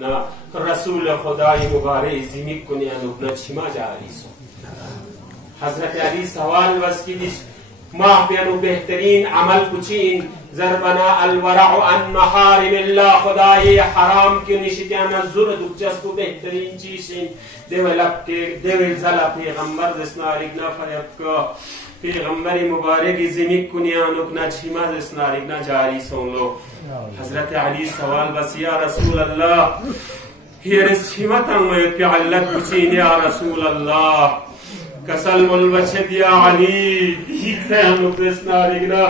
ना रसूल खुदाई मुबारक जिमिक कुनिया नुकना छिमा जारी सो हजरत अली सवाल बस की दिश माह पियानो बेहतरीन अमल कुचीन ज़रबना अलवरा अन महारिमिल्लाह खुदाई हराम के निशित्याना जुर दुचस्पु बेहतरीन चीज़ें देवलप के देवल ज़ला पैगंबर जिसनारिकना फरियत को पैगंबरी मुबारक जिमिक कुनिया नुकना छिमा जिसनारिकना जारी सों लो हजरत अली सवाल बस या रसूल अल्लाह हियर छिमा तंग पे अल्लाह कुचीन या रसूल अल्लाह कसल मुलबचत या अली इसे अनुदेशनारिकना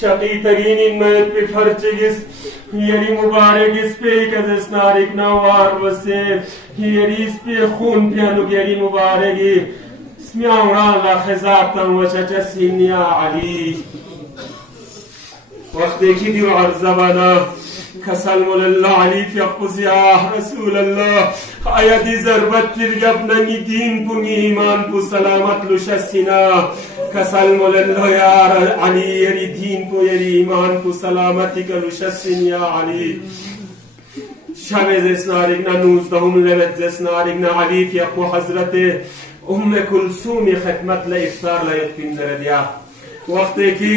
शकी तरीन इन में पे फर्चिगिस हियरी मुबारक इस पे कदेशनारिकना वार बसे हियरी इस पे खून पे अनुगेरी मुबारक इसमें आउरा ला खिजाब तंग वचचा सीनिया अली वक्त देखी दियो अर्ज़बाना कसल मुल्ला अली फ़िक़्क़ुज़ या रसूल अल्लाह आयदी ज़रबत तिरगब नंगी दीन पुंगी ईमान पु सलामत लुशसिना कसल मुल्ला या अली यरी दीन पु यरी ईमान पु सलामती का लुशसिन या अली शबे ज़िस्नारिकना नूज़ दहुम लेवत ज़िस्नारिकना अली फ़िक़्क़ु हज़रत उम्मे कुलसूम ख़िदमत ले इफ्तार ले यत्पिंदर दिया वक्त की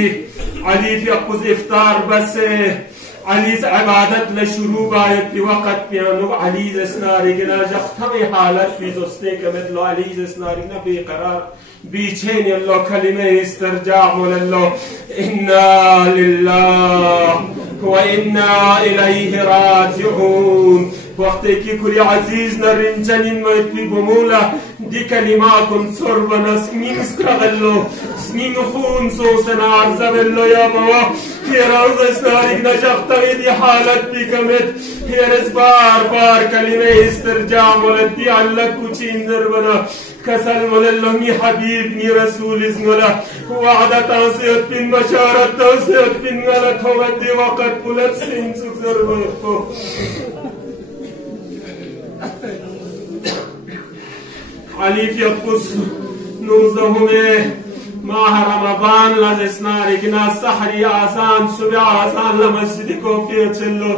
अली फ़िक़्क़ुज़ इफ्तार बस अली इबादत ले शुरू बायत की वक़्त पियानो अली ज़िस्नारिकना जख्मी हालत भी दोस्ते कमेत लो अली ज़िस्नारिकना बेकरार बीचे ने लो कलिमे इस्तरजा मोल्लो इन्ना लिल्लाह व इन्ना इलैहि राजिऊन वक्त की कुरी अजीज नरिंचनिन में भी बमूला दी कलिमा कुन सोरबना स्मिंग स्ट्रगलो स्मिंग खून सो सनार ज़बल्लो या बावा हिराउज़ इस्तारिक नजफ्ता दी हालत भी कमेत हिरस बार बार कलिमे इस्तरजा मोलती अल्लाह कुछ इंदर बना कसल मोल्लो मी हबीब मी रसूल इस्मला वादा तासियत बिन बशारत तासियत बिन गलत हो दी वक़्त पुलत सिन सुज़र को अली फ़िक़्क़ुज़ नूज़दहु में माह रमज़ान लज़िस्नारिकना सहरी आज़ान सुबह आज़ान ल मस्जिद को फिर चलो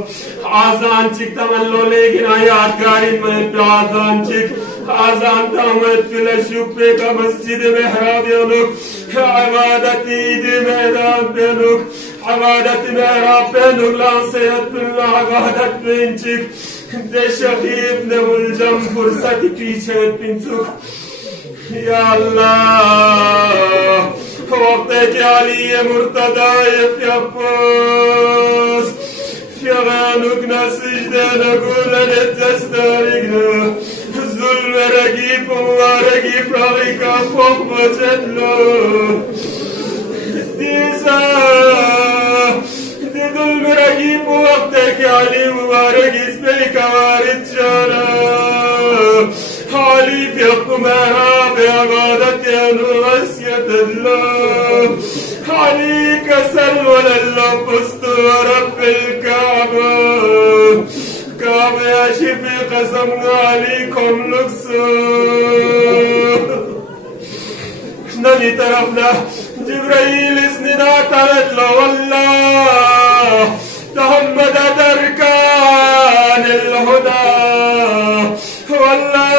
आज़ान चिक तमल्लो लेकिन यादगारी में आज़ान चिक आज़ान तमत फिल शुपे का मस्जिद में हराब योनुक इबादत ईद मैदान पे नुक इबादत मेहराब पे नुक लांसेयत बिल्लाह इबादत में चिक दे शकीब ने मुलजम फुर्सत पीछे पिंचुक या अल्लाह वक्त के अली मुर्तदा फ़िक़्क़ुज़ फ़िग़ानुक न सिजदे न गुलन जस्तारिकना जुल्म रगी पुमारगी फ्रागी का फ़ोक बचलो दिसा जुल्म रगी पु वक्त के अली मुबारक इस पे कवारिद जाना अली फ़िक़्क़ु महराब इबादत अनुवसियत अल्लाह अली कसल वल्लाह पुस्तु रब्बिल काबा काबा शिफ़ी कसम अली कम लुक्सो नबी तरफ ना जिब्राइल इसनिदा तलल्लो वल्लाह तहम्मद दरकान الهدى والله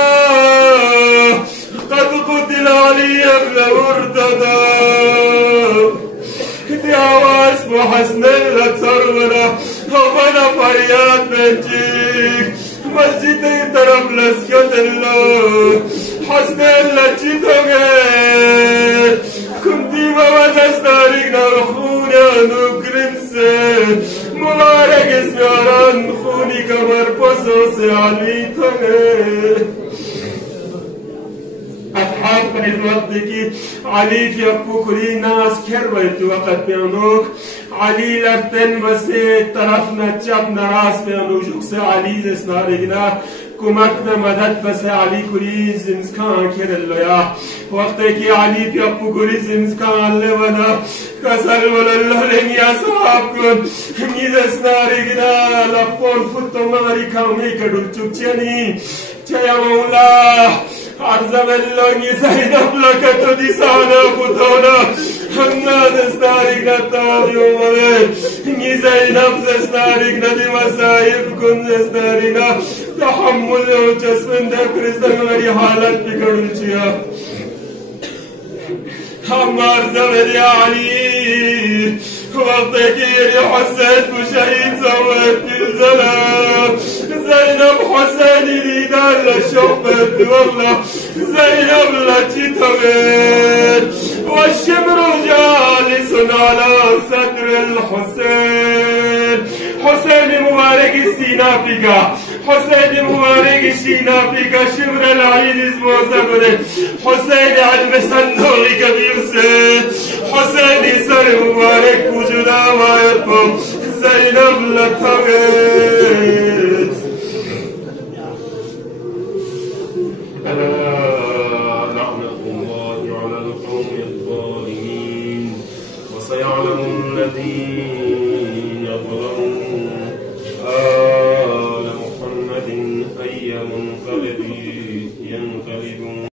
قد قتل علي ابن مرتضى دي आवाज़ محسن لتصرنا وبنا फरियाद बेंचीक मस्जिद की तरफ लस्कियत अल्लाह हसन लचित हो गए कुंती बाबा दस्तारिक ना खून अनुग्रह से मुबारक इसमें खूनी कमर पसों से अली तो अठाब पर इस वक्त की अली फ़िक़्क़ु कुरी नास खेर बैठी वक़्त पे अनुक अली लफ्तन बसे तरफ न चप नाराज पे अनुजुक से अली ज़िस्नारिकना कुमत न मदद बसे अली कुरी ज़िम्स्कान खेर लोया वक्त की अली फ़िक़्क़ु कुरी ज़िम्स्कान ले बना कसल वल्लाह लेंगिया साहब को ज़िस्नारिकना लफ़ोन फुत्तो मारी खामी कड़ुल चुकचनी चया मौला अर्ज़बल्लो नी ज़ैनब लकतो दिसाना पुतोना حماد ستارك نتابي ومرين زينب ستارك ندي مسايب كن ستارك تحمل جسمن دكريستان مري حالت بكرنشيا عمار زمن يا علي وقتك يا حسين وشهيد زوات الزلام زينب حسين ليدان لشوفت والله زينب لا تتوين والشمر جالس على صدر الحسين حسين مبارك السينا بيكا حسين مبارك السينا بيكا شمر العين اسمه زمن حسين علم صندوق كبير سيد حسين سر مبارك وجودا ما يرقم زينب لتوين ألا لعنة الله على القوم الظالمين وسيعلم الذين ظلموا آل محمد أي منقلب ينقلبون